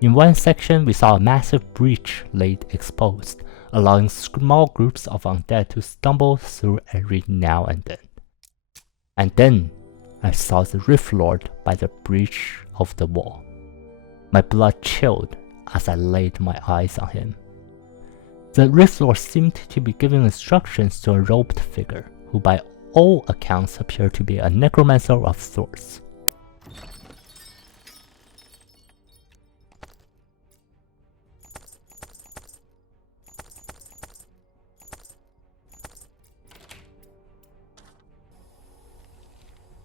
In one section, we saw a massive breach laid exposed, allowing small groups of undead to stumble through every now and then. And then, I saw the Rift Lord by the breach of the wall. My blood chilled as I laid my eyes on him. The Rift Lord seemed to be giving instructions to a robed figure, who by all accounts appeared to be a necromancer of sorts.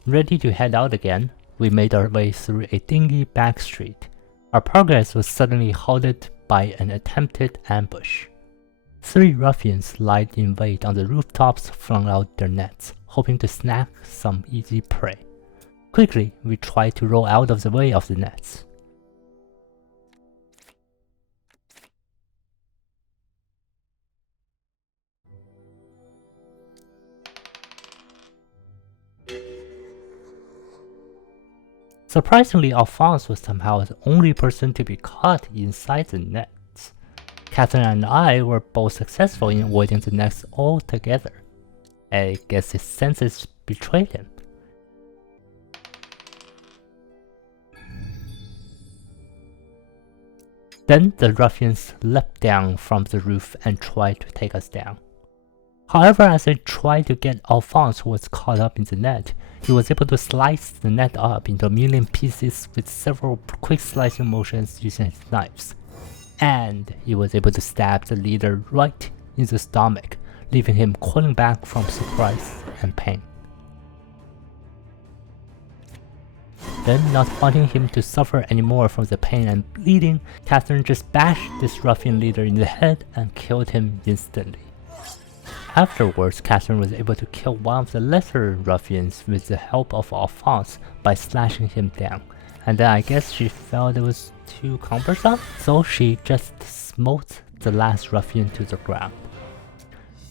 Ready to head out again, we made our way through a dingy back street. Our progress was suddenly halted by an attempted ambush. 3 ruffians lied in wait on the rooftops flung out their nets, hoping to snag some easy prey. Quickly, we tried to roll out of the way of the nets. Surprisingly, Alphonse was somehow the only person to be caught inside the nets. Catherine and I were both successful in avoiding the nets altogether. I guess his senses betrayed him. Then the ruffians leapt down from the roof and tried to take us down. However, as they tried to get Alphonse, who was caught up in the net, he was able to slice the net up into a million pieces with several quick slicing motions using his knives. And he was able to stab the leader right in the stomach, leaving him calling back from surprise and pain. Then, not wanting him to suffer anymore from the pain and bleeding, Catherine just bashed this ruffian leader in the head and killed him instantly. Afterwards, Catherine was able to kill one of the lesser ruffians with the help of Alphonse by slashing him down, and then I guess she felt it was too cumbersome, so she just smote the last ruffian to the ground.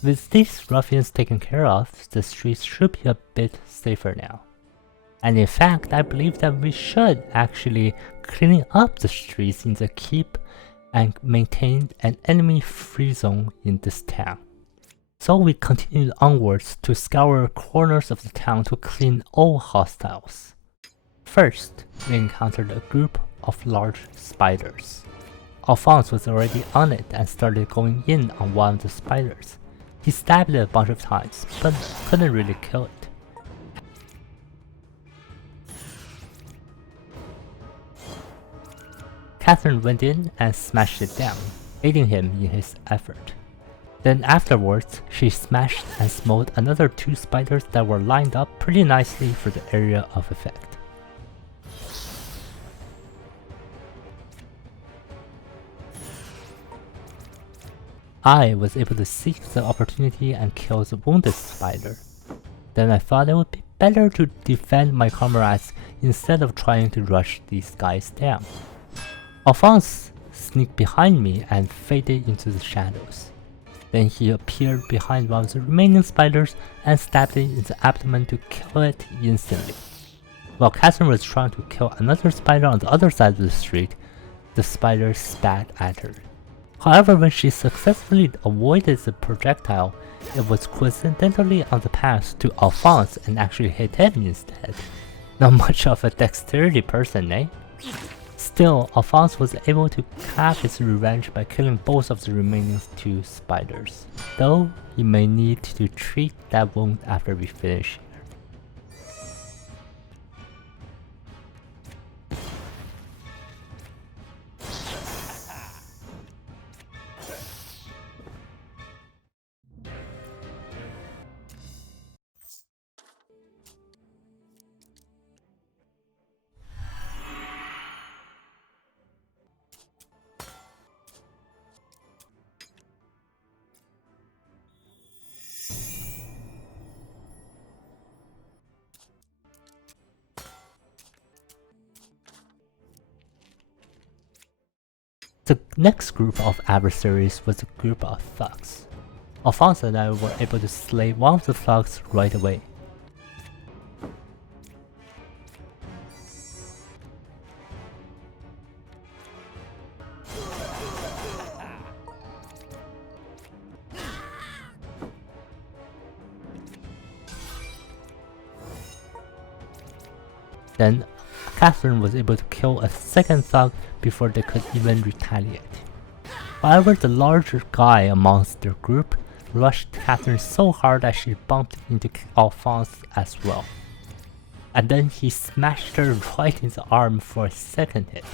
With these ruffians taken care of, the streets should be a bit safer now. And in fact, I believe that we should actually clean up the streets in the keep and maintain an enemy-free zone in this town. So we continued onwards to scour corners of the town to clean all hostiles. First, we encountered a group of large spiders. Alphonse was already on it and started going in on one of the spiders. He stabbed it a bunch of times, but couldn't really kill it. Catherine went in and smashed it down, aiding him in his effort. Then afterwards, she smashed and smote another 2 spiders that were lined up pretty nicely for the area of effect. I was able to seize the opportunity and kill the wounded spider. Then I thought it would be better to defend my comrades instead of trying to rush these guys down. Alphonse sneaked behind me and faded into the shadows. Then he appeared behind one of the remaining spiders and stabbed it in the abdomen to kill it instantly. While Catherine was trying to kill another spider on the other side of the street, the spider spat at her. However, when she successfully avoided the projectile, it was coincidentally on the path to Alphonse and actually hit him instead. Not much of a dexterity person, eh? Still, Alphonse was able to have his revenge by killing both of the remaining 2 spiders, though he may need to treat that wound after we finish. The next group of adversaries was a group of thugs. Alphonse and I were able to slay one of the thugs right away. Then Catherine was able to kill a second thug before they could even retaliate. However, the larger guy amongst their group rushed Catherine so hard that she bumped into Alphonse as well. And then he smashed her right in the arm for a second hit.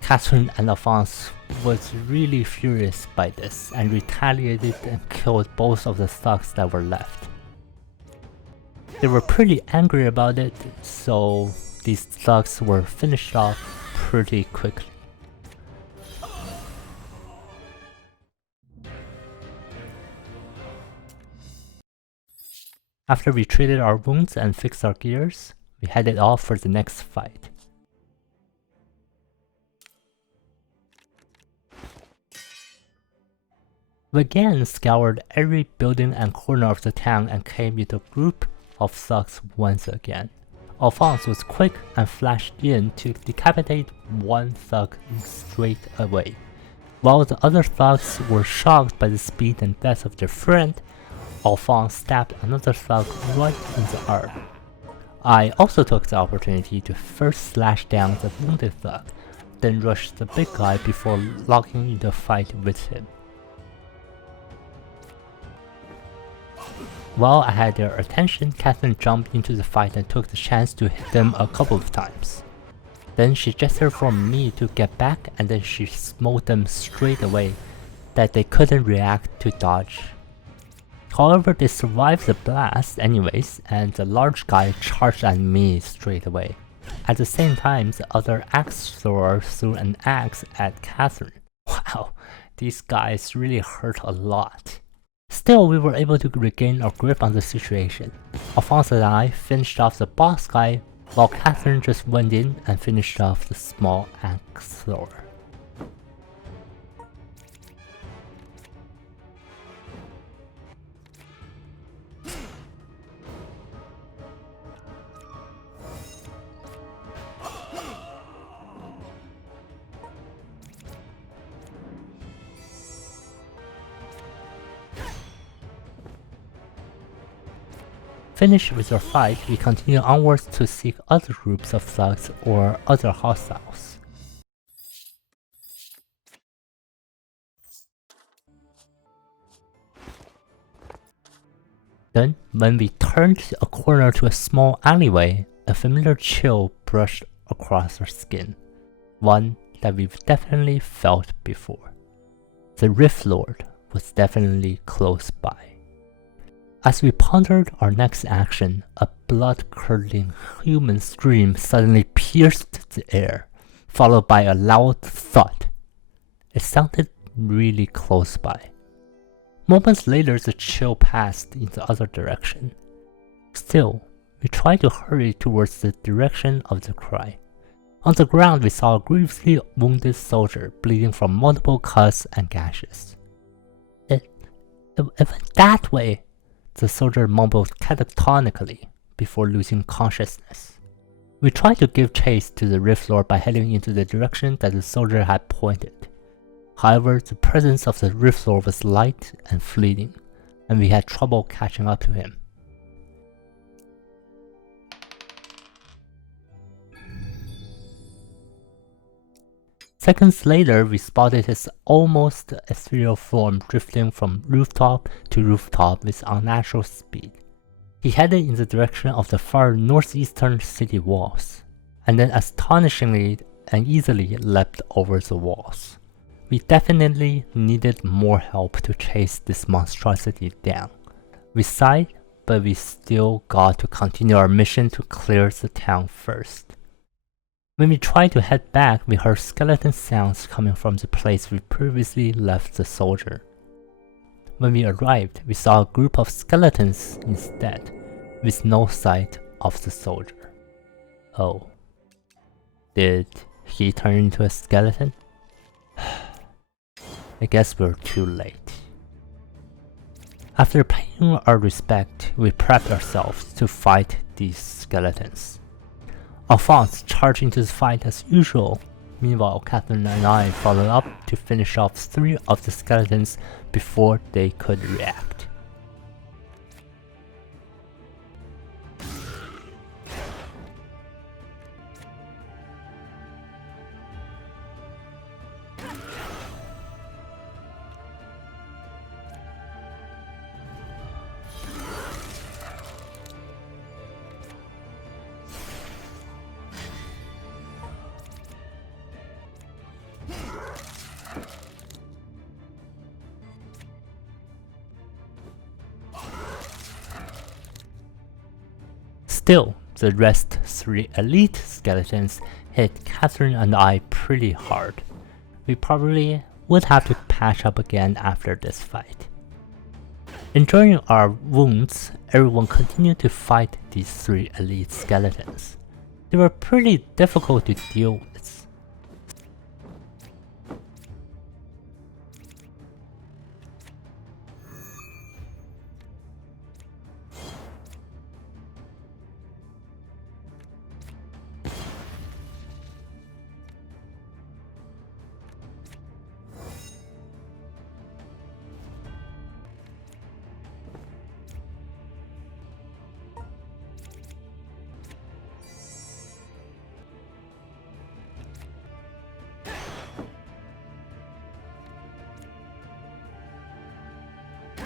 Catherine and Alphonse was really furious by this and retaliated and killed both of the thugs that were left. They were pretty angry about it, so these thugs were finished off pretty quickly. After we treated our wounds and fixed our gears, we headed off for the next fight. We again scoured every building and corner of the town and came with a group of thugs once again. Alphonse was quick and flashed in to decapitate one thug straight away. While the other thugs were shocked by the speed and death of their friend, Alphonse stabbed another thug right in the arm. I also took the opportunity to first slash down the wounded thug, then rush the big guy before locking into a fight with him. While I had their attention, Catherine jumped into the fight and took the chance to hit them a couple of times. Then she gestured for me to get back, and then she smote them straight away that they couldn't react to dodge. However, they survived the blast anyways, and the large guy charged at me straight away. At the same time, the other axe thrower threw an axe at Catherine. Wow, these guys really hurt a lot. Still, we were able to regain our grip on the situation. Alphonse and I finished off the boss guy, while Catherine just went in and finished off the small axe thrower. Finished with our fight, we continue onwards to seek other groups of thugs or other hostiles. Then, when we turned a corner to a small alleyway, a familiar chill brushed across our skin. One that we've definitely felt before. The Rift Lord was definitely close by. As we pondered our next action, a blood-curdling human scream suddenly pierced the air, followed by a loud thud. It sounded really close by. Moments later, the chill passed in the other direction. Still, we tried to hurry towards the direction of the cry. On the ground, we saw a grievously wounded soldier bleeding from multiple cuts and gashes. It went that way, the soldier mumbled catatonically before losing consciousness. We tried to give chase to the Rift Lord by heading into the direction that the soldier had pointed. However, the presence of the Rift Lord was light and fleeting, and we had trouble catching up to him. Seconds later, we spotted his almost ethereal form drifting from rooftop to rooftop with unnatural speed. He headed in the direction of the far northeastern city walls, and then astonishingly and easily leapt over the walls. We definitely needed more help to chase this monstrosity down. We sighed, but we still got to continue our mission to clear the town first. When we tried to head back, we heard skeleton sounds coming from the place we previously left the soldier. When we arrived, we saw a group of skeletons instead, with no sight of the soldier. Oh. Did he turn into a skeleton? I guess we're too late. After paying our respect, we prepped ourselves to fight these skeletons. Alphonse charged into the fight as usual. Meanwhile, Catherine and I followed up to finish off 3 of the skeletons before they could react. Still, the rest 3 elite skeletons hit Catherine and I pretty hard. We probably would have to patch up again after this fight. Enjoying our wounds, everyone continued to fight these 3 elite skeletons. They were pretty difficult to deal with.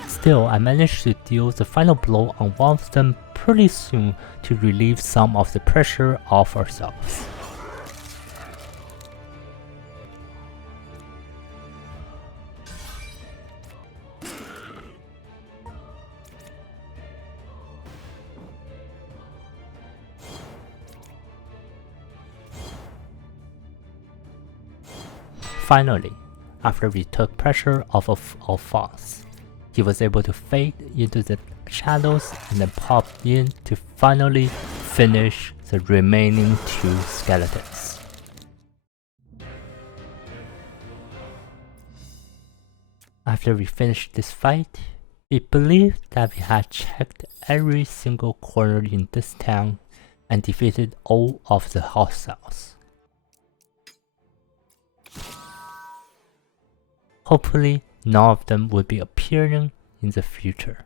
Still, I managed to deal the final blow on one of them pretty soon to relieve some of the pressure off ourselves. Finally, after we took pressure off of Alphonse, he was able to fade into the shadows and then pop in to finally finish the remaining 2 skeletons. After we finished this fight, we believed that we had checked every single corner in this town and defeated all of the hostiles. Hopefully, none of them will be appearing in the future.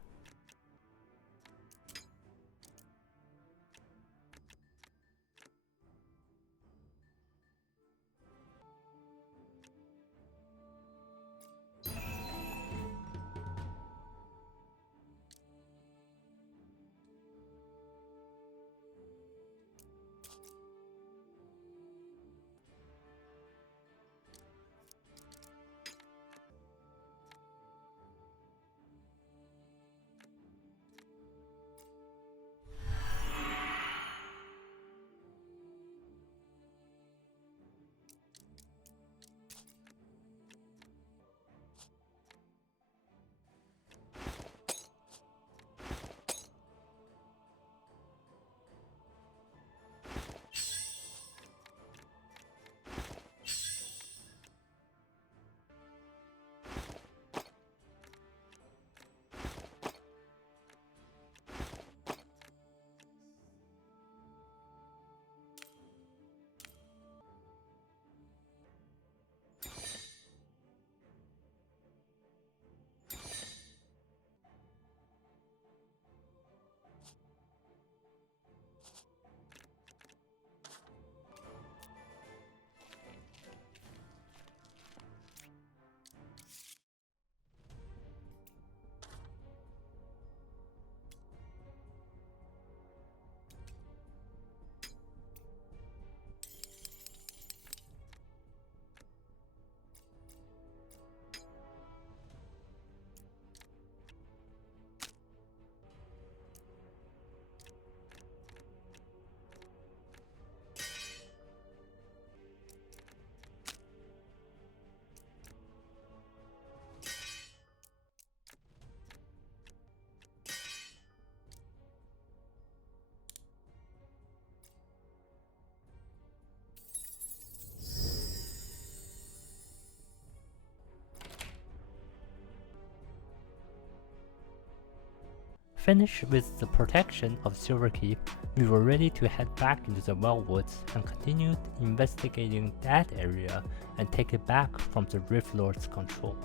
Finished with the protection of Silverkeep, we were ready to head back into the Wellwoods and continued investigating that area and take it back from the Rift Lord's control.